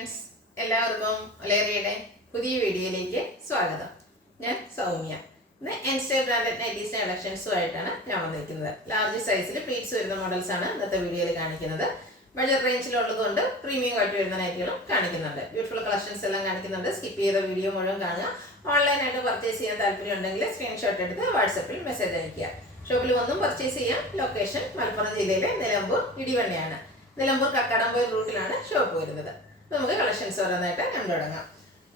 Friends, എല്ലാവർക്കും ഒലേറിയുടെ പുതിയ വീഡിയോയിലേക്ക് സ്വാഗതം. ഞാൻ സൗമ്യ. ഇന്ന് എൻസ്റ്റേ ബ്രാൻഡഡ് നൈറ്റീസ് കളക്ഷൻസുമായിട്ടാണ് ഞാൻ വന്നിരിക്കുന്നത്. ലാർജ് സൈസിൽ പ്ലീറ്റ്സ് വരുന്ന മോഡൽസ് ആണ് ഇന്നത്തെ വീഡിയോയിൽ കാണിക്കുന്നത്. ബഡ്ജറ്റ് റേഞ്ചിലുള്ളതുകൊണ്ട് പ്രീമിയം ക്വാളിറ്റി വരുന്ന നൈറ്റുകളും കാണിക്കുന്നുണ്ട്. ബ്യൂട്ടിഫുൾ കളക്ഷൻസ് എല്ലാം കാണിക്കുന്നുണ്ട്. സ്കിപ്പ് ചെയ്ത വീഡിയോ മുഴുവൻ കാണുക. ഓൺലൈനായിട്ട് പർച്ചേസ് ചെയ്യാൻ താല്പര്യം ഉണ്ടെങ്കിൽ സ്ക്രീൻഷോട്ട് എടുത്ത് വാട്സപ്പിൽ മെസ്സേജ് അയയ്ക്കുക. ഷോപ്പിൽ വന്നും പർച്ചേസ് ചെയ്യാം. ലൊക്കേഷൻ മലപ്പുറം ജില്ലയിലെ നിലമ്പൂർ ഇടിവണ്ണയാണ്. നിലമ്പൂർ കക്കാടംപൊയിൽ റൂട്ടിലാണ് ഷോപ്പ് വരുന്നത്. നമുക്ക് കളക്ഷൻസ് ഓരോന്നായിട്ട് കണ്ടു തുടങ്ങാം.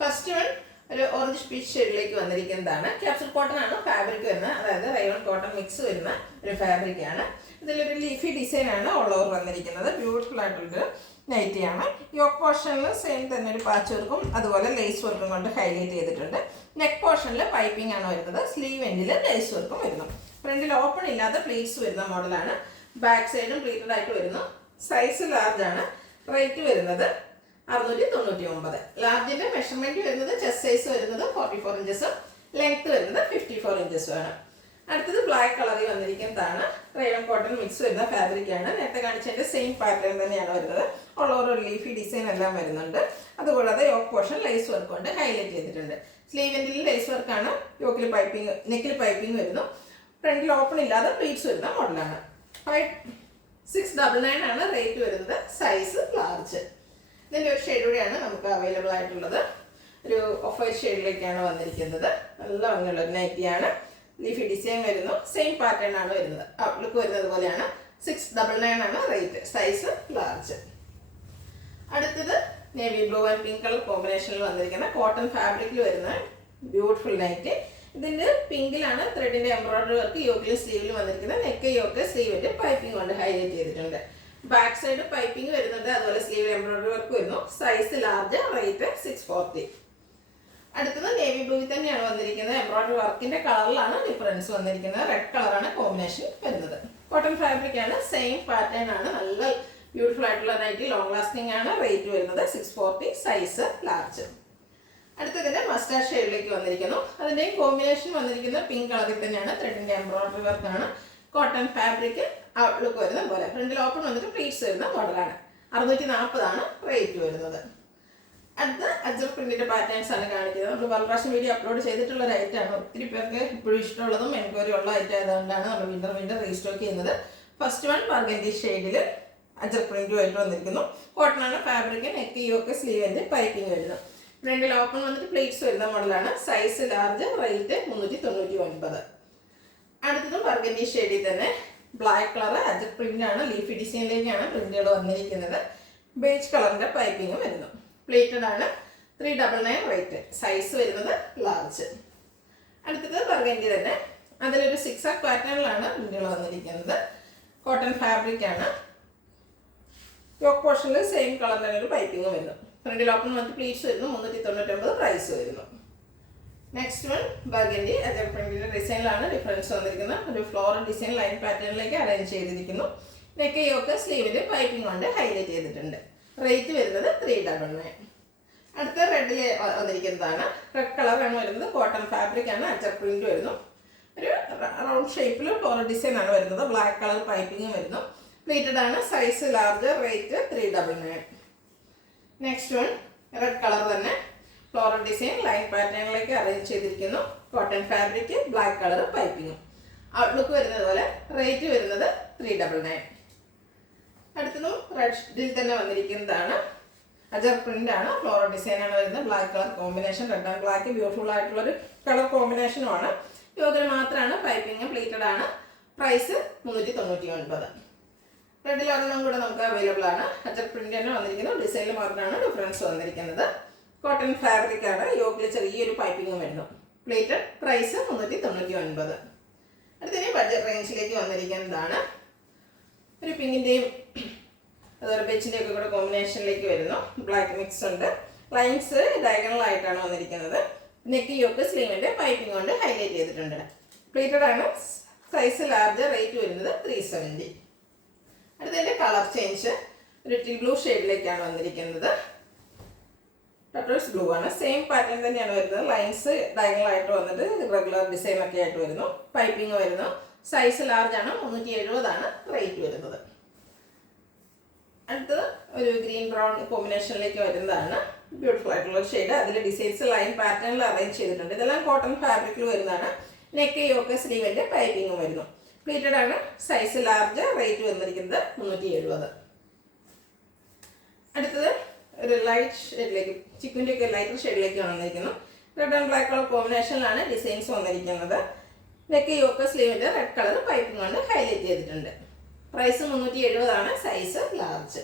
ഫസ്റ്റ് വൺ ഒരു ഓറഞ്ച് പീച്ച് ഷെയ്ഡിലേക്ക് വന്നിരിക്കുന്നതാണ്. ക്യാപ്സൂൾ കോട്ടൺ ആണ് ഫാബ്രിക് വരുന്നത്, അതായത് റയോൺ കോട്ടൺ മിക്സ് വരുന്ന ഒരു ഫാബ്രിക് ആണ്. ഇതിലൊരു ലീഫി ഡിസൈൻ ആണ് ഓൾ ഓവർ വന്നിരിക്കുന്നത്. ബ്യൂട്ടിഫുൾ ആയിട്ടുള്ളൊരു നൈറ്റിയാണ്. യോക്ക് പോർഷനിൽ സെയിം തന്നെ ഒരു പാച്ച് വർക്കും അതുപോലെ ലേസ് വർക്കും കൊണ്ട് ഹൈലൈറ്റ് ചെയ്തിട്ടുണ്ട്. നെക്ക് പോർഷനിൽ പൈപ്പിംഗ് ആണ് വരുന്നത്. സ്ലീവ് എൻഡിൽ ലേസ് വർക്കും വരുന്നു. ഫ്രണ്ടിൽ ഓപ്പൺ ഇല്ലാത്ത പ്ലീറ്റ്സ് വരുന്ന മോഡലാണ്. ബാക്ക് സൈഡും പ്ലീറ്റഡ് ആയിട്ട് വരുന്നു. സൈസ് ലാർജ് ആണ്. റേറ്റ് വരുന്നത് 699. ലാർജിന്റെ മെഷർമെന്റ് വരുന്നത് ചെസ്റ്റ് സൈസ് വരുന്നത് 44 ഇഞ്ചസും ലെങ്ത് വരുന്നത് 54 ഇഞ്ചസും ആണ്. അടുത്തത് ബ്ലാക്ക് കളറിൽ വന്നിരിക്കുന്നതാണ്. റയോൺ കോട്ടൺ മിക്സ് വരുന്ന ഫാബ്രിക് ആണ്. നേരത്തെ കാണിച്ചതിന്റെ സെയിം പാറ്റേൺ തന്നെയാണ് വരുന്നത്. ഓൾ ഓവർ ലീഫി ഡിസൈൻ എല്ലാം വരുന്നുണ്ട്. അതുകൂടാതെ യോക്ക് പോർഷൻ ലേസ് വർക്ക് കൊണ്ട് ഹൈലൈറ്റ് ചെയ്തിട്ടുണ്ട്. സ്ലീവിൻ്റെ ലേസ് വർക്കാണ്. യോക്കിൽ പൈപ്പിംഗ്, നെക്കിൽ പൈപ്പിംഗ് വരുന്നു. ഫ്രണ്ടിൽ ഓപ്പൺ ഇല്ലാതെ പ്ലീറ്റ്സ് വരുന്ന മോഡലാണ്. 699 ആണ് റേറ്റ് വരുന്നത്. Size large. ഇതിൻ്റെ ഒരു ഷെയ്ഡ് കൂടിയാണ് നമുക്ക് അവൈലബിൾ ആയിട്ടുള്ളത്. ഒരു ഓഫ് വൈറ്റ് ഷെയ്ഡിലേക്കാണ് വന്നിരിക്കുന്നത്. നല്ല ഭംഗിയുള്ള ഒരു നൈറ്റിയാണ്. ലീഫി ഡിസൈൻ വരുന്നു. സെയിം പാറ്റേൺ ആണ് വരുന്നത്. ഔട്ട്ലുക്ക് വരുന്നത് പോലെയാണ്. 699 ആണ് റേറ്റ്. Size large. അടുത്തത് navy blue and pink colour കോമ്പിനേഷനിൽ വന്നിരിക്കുന്ന കോട്ടൺ ഫാബ്രിക്കിൽ വരുന്ന ബ്യൂട്ടിഫുൾ നൈറ്റ്. ഇതിൻ്റെ പിങ്കിലാണ് ത്രെഡിന്റെ എംബ്രോയിഡറി വർക്ക് യോക്കിലും സ്ലീവിലും വന്നിരിക്കുന്നത്. നെക്ക് യോക്ക് സ്ലീവിന്റെ പൈപ്പിംഗ് കൊണ്ട് ഹൈലൈറ്റ് ചെയ്തിട്ടുണ്ട്. ബാക്ക് സൈഡ് പൈപ്പിംഗ് വരുന്നുണ്ട്. അതുപോലെ സ്ലീവിൽ എംബ്രോയിഡറി വർക്ക് വരുന്നു. Size large. റേറ്റ് 640. അടുത്തത് നേവി ബ്ലൂവിൽ തന്നെയാണ് വന്നിരിക്കുന്നത്. എംബ്രോയിഡറി വർക്കിന്റെ കളറിലാണ് ഡിഫറൻസ് വന്നിരിക്കുന്നത്. റെഡ് കളറാണ് കോമ്പിനേഷൻ വരുന്നത്. കോട്ടൺ ഫാബ്രിക് ആണ്. സെയിം പാറ്റേൺ ആണ്. നല്ല ബ്യൂട്ടിഫുൾ ആയിട്ടുള്ള നൈറ്റി. ലോങ് ലാസ്റ്റിംഗ് ആണ്. റേറ്റ് വരുന്നത് 640. Size large. അടുത്തതിന് മസ്റ്റാർഡ് ഷെയ്ഡിലേക്ക് വന്നിരിക്കുന്നു. അതിൻ്റെയും കോമ്പിനേഷൻ വന്നിരിക്കുന്നത് പിങ്ക് കളറിൽ തന്നെയാണ്. ത്രെഡിന്റെ എംബ്രോയിഡറി വർക്കാണ്. കോട്ടൺ ഫാബ്രിക് ഔട്ട്ലുക്ക് വരുന്ന പോലെ. ഫ്രണ്ടിൽ ഓപ്പൺ വന്നിട്ട് പ്ലീറ്റ്സ് വരുന്ന മോഡലാണ്. 640 ആണ് റേറ്റ് വരുന്നത്. അടുത്ത അജ്രക് പ്രിന്റിന്റെ പാറ്റേൺസ് ആണ് കാണിക്കുന്നത്. നമ്മൾ പല പ്രാവശ്യം വീഡിയോ അപ്ലോഡ് ചെയ്തിട്ടുള്ള ഒരു ഐറ്റമാണ്. ഒത്തിരി പേർക്ക് ഇപ്പോഴും ഇഷ്ടമുള്ളതും എൻക്വയറി ഉള്ള ഐറ്റം ആയതുകൊണ്ടാണ് നമ്മൾ വീണ്ടും റീസ്റ്റോക്ക് ചെയ്യുന്നത്. ഫസ്റ്റ് വൺ ബർഗൻഡി ഷെയ്ഡിൽ അജ്രക് പ്രിന്റുമായിട്ട് വന്നിരിക്കുന്നു. കോട്ടൺ ആണ് ഫാബ്രിക്. നെക്ക് യോക്ക് സ്ലീവിന്റെ പൈപ്പിംഗ് വരുന്നു. ഫ്രണ്ടിൽ ഓപ്പൺ വന്നിട്ട് പ്ലേറ്റ്സ് വരുന്ന മോഡലാണ്. Size large. റേറ്റ് 399. അടുത്തതും ബർഗൻഡി ഷെയ്ഡിൽ തന്നെ ബ്ലാക്ക് കളർ അജക് പ്രിന്റ് ആണ്. ലീഫി ഡിസൈനിലേക്കാണ് പ്രിന്റുകൾ വന്നിരിക്കുന്നത്. ബേജ് കളറിന്റെ പൈപ്പിംഗ് വരുന്നു. പ്ലേറ്റഡ് ആണ്. 399 റേറ്റ്. സൈസ് വരുന്നത് ലാർജ്. അടുത്തത് ബർഗൻഡി തന്നെ. അതിലൊരു 6 പാറ്റേണിലാണ് പ്രിന്റുകൾ വന്നിരിക്കുന്നത്. കോട്ടൺ ഫാബ്രിക് ആണ്. യോക്ക് പോർഷനിൽ സെയിം കളർ തന്നെ ഒരു പൈപ്പിംഗ് വരുന്നു. ഫ്രണ്ടിൽ ഓപ്പൺ വന്നിട്ട് പ്ലീറ്റ്സ് വരുന്നു. 399 പ്രൈസ് വരുന്നു. നെക്സ്റ്റ് വൺ ബർഗൻഡി അജക് പ്രിന്റിന്റെ ഡിസൈനിലാണ് ഡിഫറൻസ് വന്നിരിക്കുന്നത്. ഒരു ഫ്ലോറൽ ഡിസൈൻ ലൈൻ പാറ്റേണിലേക്ക് അറേഞ്ച് ചെയ്തിരിക്കുന്നു. നെക്ക് യോക്ക് സ്ലീവിന്റെ പൈപ്പിംഗ് കൊണ്ട് ഹൈലൈറ്റ് ചെയ്തിട്ടുണ്ട്. റേറ്റ് വരുന്നത് 399. അടുത്ത റെഡിൽ വന്നിരിക്കുന്നതാണ്. റെഡ് കളറാണ് വരുന്നത്. കോട്ടൺ ഫാബ്രിക് ആണ്. അജക് പ്രിന്റ് വരുന്നു. ഒരു റൗണ്ട് ഷേപ്പിൽ ഫ്ലോറൽ ഡിസൈൻ ആണ് വരുന്നത്. ബ്ലാക്ക് കളർ പൈപ്പിംഗ് വരുന്നു. പ്ലേറ്റഡ് ആണ്. Size large. Rate 399. Next one red colour തന്നെ. ഫ്ലോറൽ ഡിസൈൻ ലൈൻ പാറ്റേണിലേക്ക് അറേഞ്ച് ചെയ്തിരിക്കുന്നു. കോട്ടൺ ഫാബ്രിക് ബ്ലാക്ക് കളർ പൈപ്പിങ്ങും. ഔട്ട്ലുക്ക് വരുന്നത് പോലെ. റേറ്റ് വരുന്നത് 399. അടുത്തതും റെഡിൽ തന്നെ വന്നിരിക്കുന്നതാണ്. അജക് പ്രിന്റ് ആണ്. ഫ്ലോറൽ ഡിസൈൻ ആണ് വരുന്നത്. Black colour combination. Red and black beautiful ആയിട്ടുള്ളൊരു കളർ കോമ്പിനേഷനുമാണ്. യോക്കിൽ മാത്രമാണ് പൈപ്പിംഗ്. പ്ലേറ്റഡ് ആണ്. പ്രൈസ് 399. റെഡിൽ ഒരെണ്ണം കൂടെ നമുക്ക് അവൈലബിൾ ആണ്. അജക് പ്രിന്റ് തന്നെ വന്നിരിക്കുന്നത്. ഡിസൈനിൽ മാത്രമാണ് ഡിഫറൻസ് വന്നിരിക്കുന്നത്. കോട്ടൺ ഫാബ്രിക് ആണ്. യോക്കിൽ ചെറിയൊരു പൈപ്പിംഗ് വരുന്നു. പ്ലേറ്റഡ്. പ്രൈസ് 399. അടുത്തതിന് ബഡ്ജറ്റ് റേഞ്ചിലേക്ക് വന്നിരിക്കുന്നതാണ്. ഒരു പിങ്കിൻ്റെയും അതുപോലെ ബെച്ചിൻ്റെ ഒക്കെ കൂടെ കോമ്പിനേഷനിലേക്ക് വരുന്നു. ബ്ലാക്ക് മിക്സ് ഉണ്ട്. ലൈൻസ് ഡയഗണൽ ആയിട്ടാണ് വന്നിരിക്കുന്നത്. നെക്ക് യോക്ക് സ്ലീവിൻ്റെ പൈപ്പിംഗ് കൊണ്ട് ഹൈലൈറ്റ് ചെയ്തിട്ടുണ്ട്. പ്ലേറ്റഡ് ആണ്. Size large. റേറ്റ് വരുന്നത് 370. അടുത്തതിൻ്റെ കളർ ചേഞ്ച് ഒരു ടീ ബ്ലൂ ഷെയ്ഡിലേക്കാണ് വന്നിരിക്കുന്നത്. ടട്ടേഴ്സ് ബ്ലൂ ആണ്. സെയിം പാറ്റേൺ തന്നെയാണ് വരുന്നത്. ലൈൻസ് ഡയഗണൽ ആയിട്ട് വന്നിട്ട് റെഗുലർ ഡിസൈൻ ഒക്കെ ആയിട്ട് വരുന്നു. പൈപ്പിംഗ് വരുന്നു. സൈസ് ലാർജ് ആണ്. 370 ആണ് റേറ്റ് വരുന്നത്. അടുത്തത് ഒരു ഗ്രീൻ ബ്രൗൺ കോമ്പിനേഷനിലേക്ക് വരുന്നതാണ്. ബ്യൂട്ടിഫുൾ ആയിട്ടുള്ള ഷെയ്ഡ്. അതിൽ ഡിസൈൻസ് ലൈൻ പാറ്റേണിൽ അറേഞ്ച് ചെയ്തിട്ടുണ്ട്. ഇതെല്ലാം കോട്ടൺ ഫാബ്രിക്കിൽ വരുന്നതാണ്. നെക്ക് യോക്ക് സ്ലീവിൻ്റെ പൈപ്പിങ്ങും വരുന്നു. പ്ലീറ്റഡ് ആണ്. Size large. റേറ്റ് വന്നിരിക്കുന്നത് 370. അടുത്തത് ഒരു ലൈറ്റ് ഷെയ്ഡിലേക്ക്, ചിക്കുൻ്റെ ഒക്കെ ലൈറ്റർ ഷെയ്ഡിലേക്കാണ് വന്നിരിക്കുന്നത്. റെഡ് ആൻഡ് ബ്ലാക്ക് കളർ കോമ്പിനേഷനിലാണ് ഡിസൈൻസ് വന്നിരിക്കുന്നത്. നെക്ക് യോക്ക് സ്ലീവിൻ്റെ റെഡ് കളർ പൈപ്പിംഗ് കൊണ്ട് ഹൈലൈറ്റ് ചെയ്തിട്ടുണ്ട്. Price 370 size large.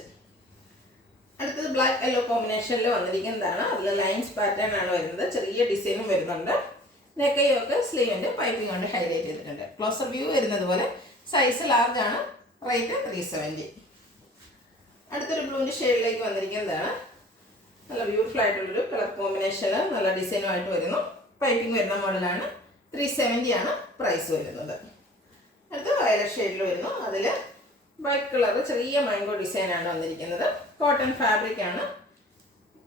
അടുത്തത് ബ്ലാക്ക് യെല്ലോ കോമ്പിനേഷനിൽ വന്നിരിക്കുന്നതാണ്. അതിൽ ലൈൻസ് പാറ്റേൺ ആണ് വരുന്നത്. ചെറിയ ഡിസൈനും വരുന്നുണ്ട്. നെക്ക് യോക്ക് സ്ലീവിൻ്റെ പൈപ്പിംഗ് കൊണ്ട് ഹൈലൈറ്റ് ചെയ്തിട്ടുണ്ട്. ക്ലോസർ വ്യൂ വരുന്നത് പോലെ. സൈസ് ലാർജ് ആണ്. റേറ്റ് 370. അടുത്തൊരു ബ്ലൂവിൻ്റെ ഷെയ്ഡിലേക്ക് വന്നിരിക്കുന്നതാണ്. നല്ല ബ്യൂട്ടിഫുൾ ആയിട്ടുള്ളൊരു കളർ കോമ്പിനേഷൻ, നല്ല ഡിസൈനുമായിട്ട് വരുന്നു. പൈപ്പിംഗ് വരുന്ന മോഡലാണ്. 370 ആണ് പ്രൈസ് വരുന്നത്. അടുത്ത് വയലറ്റ് ഷെയ്ഡിൽ വരുന്നു. അതിൽ വൈറ്റ് കളർ ചെറിയ മാംഗോ ഡിസൈനാണ് വന്നിരിക്കുന്നത്. കോട്ടൺ ഫാബ്രിക് ആണ്.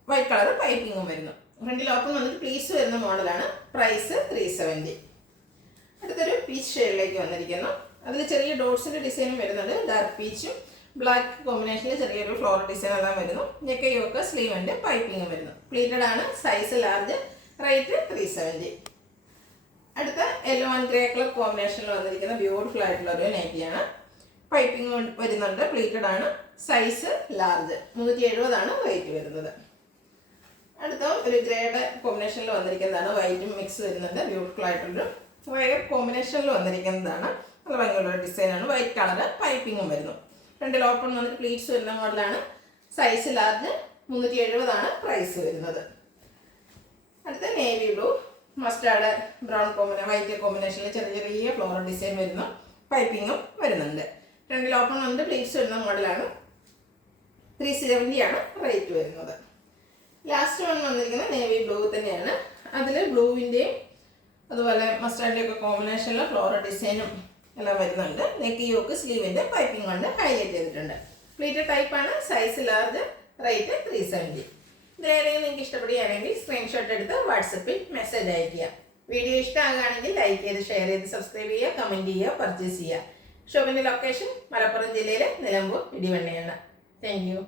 വൈറ്റ് കളർ പൈപ്പിങ്ങും വരുന്നു. ഫ്രണ്ടിൽ ഓപ്പൺ വന്നിട്ട് പ്ലീസ് വരുന്ന മോഡലാണ്. പ്രൈസ് 370. അടുത്തൊരു പീച്ച് ഷെയ്ഡിലേക്ക് വന്നിരിക്കുന്നു. അതിൽ ചെറിയ ഡോട്ട്സിൻ്റെ ഡിസൈനും വരുന്നുണ്ട്. ഡാർക്ക് പീച്ചും ബ്ലാക്ക് കോമ്പിനേഷനിൽ ചെറിയൊരു ഫ്ലോറൽ ഡിസൈൻ എല്ലാം വരുന്നു. നെക്ക് യോക്ക് സ്ലീവിൻ്റെ പൈപ്പിങ്ങും വരുന്നു. പ്ലീറ്റഡ് ആണ്. Size large. റേറ്റ് 370. അടുത്ത യെല്ലോ ആൻഡ് ഗ്രേ കളർ കോമ്പിനേഷനിൽ വന്നിരിക്കുന്ന ബ്യൂട്ടിഫുൾ ആയിട്ടുള്ള ഒരു നൈറ്റിയാണ്. പൈപ്പിംഗ് വരുന്നുണ്ട്. പ്ലീറ്റഡ് ആണ്. Size large. 370 റേറ്റ് വരുന്നത്. അടുത്ത ഒരു ഗ്രേയുടെ കോമ്പിനേഷനിൽ വന്നിരിക്കുന്നതാണ്. വൈറ്റും മിക്സ് വരുന്നുണ്ട്. ബ്യൂട്ടിഫുൾ ആയിട്ടുള്ളൊരു വയർ കോമ്പിനേഷനിൽ വന്നിരിക്കുന്നതാണ്. നല്ല ഭംഗിയുള്ള ഡിസൈനാണ്. വൈറ്റ് കളർ പൈപ്പിങ്ങും വരുന്നു. ഫ്രണ്ടിൽ ഓപ്പൺ വന്നിട്ട് പ്ലീറ്റ്സ് വരുന്ന മോഡലാണ്. Size large. 370 പ്രൈസ് വരുന്നത്. അടുത്ത navy blue mustard brown white കോമ്പിനേഷനിൽ ചെറിയ ചെറിയ ഫ്ലോറൽ ഡിസൈൻ വരുന്നു. പൈപ്പിങ്ങും വരുന്നുണ്ട്. ഫ്രണ്ടിൽ ഓപ്പൺ വന്നിട്ട് പ്ലീറ്റ്സ് വരുന്ന മോഡലാണ്. 370 റേറ്റ് വരുന്നത്. ലാസ്റ്റ് വൺ വന്നിരിക്കുന്നത് നേവി ബ്ലൂ തന്നെയാണ്. അതിൽ ബ്ലൂവിൻ്റെയും അതുപോലെ മസ്റ്റാർഡിൻ്റെ ഒക്കെ കോമ്പിനേഷനിൽ ഫ്ലോറൽ ഡിസൈനും എല്ലാം വരുന്നുണ്ട്. നെക്ക് യോക്ക് സ്ലീവിൻ്റെ പൈപ്പിംഗ് കൊണ്ട് ഹൈലൈറ്റ് ചെയ്തിട്ടുണ്ട്. പ്ലീറ്റഡ് ടൈപ്പാണ്. Size large. റേറ്റ് 370. ഇതിലേതെങ്കിലും നിങ്ങൾക്ക് ഇഷ്ടപ്പെടുകയാണെങ്കിൽ സ്ക്രീൻഷോട്ട് എടുത്ത് വാട്സപ്പിൽ മെസ്സേജ് അയയ്ക്കുക. വീഡിയോ ഇഷ്ടമാകുകയാണെങ്കിൽ ലൈക്ക് ചെയ്ത് ഷെയർ ചെയ്ത് സബ്സ്ക്രൈബ് ചെയ്യുക, കമൻറ്റ് ചെയ്യുക, പർച്ചേസ് ചെയ്യുക. ഷോപ്പിൻ്റെ ലൊക്കേഷൻ മലപ്പുറം ജില്ലയിലെ നിലമ്പൂർ ഇടിവണ്ണയാണ്. Thank you.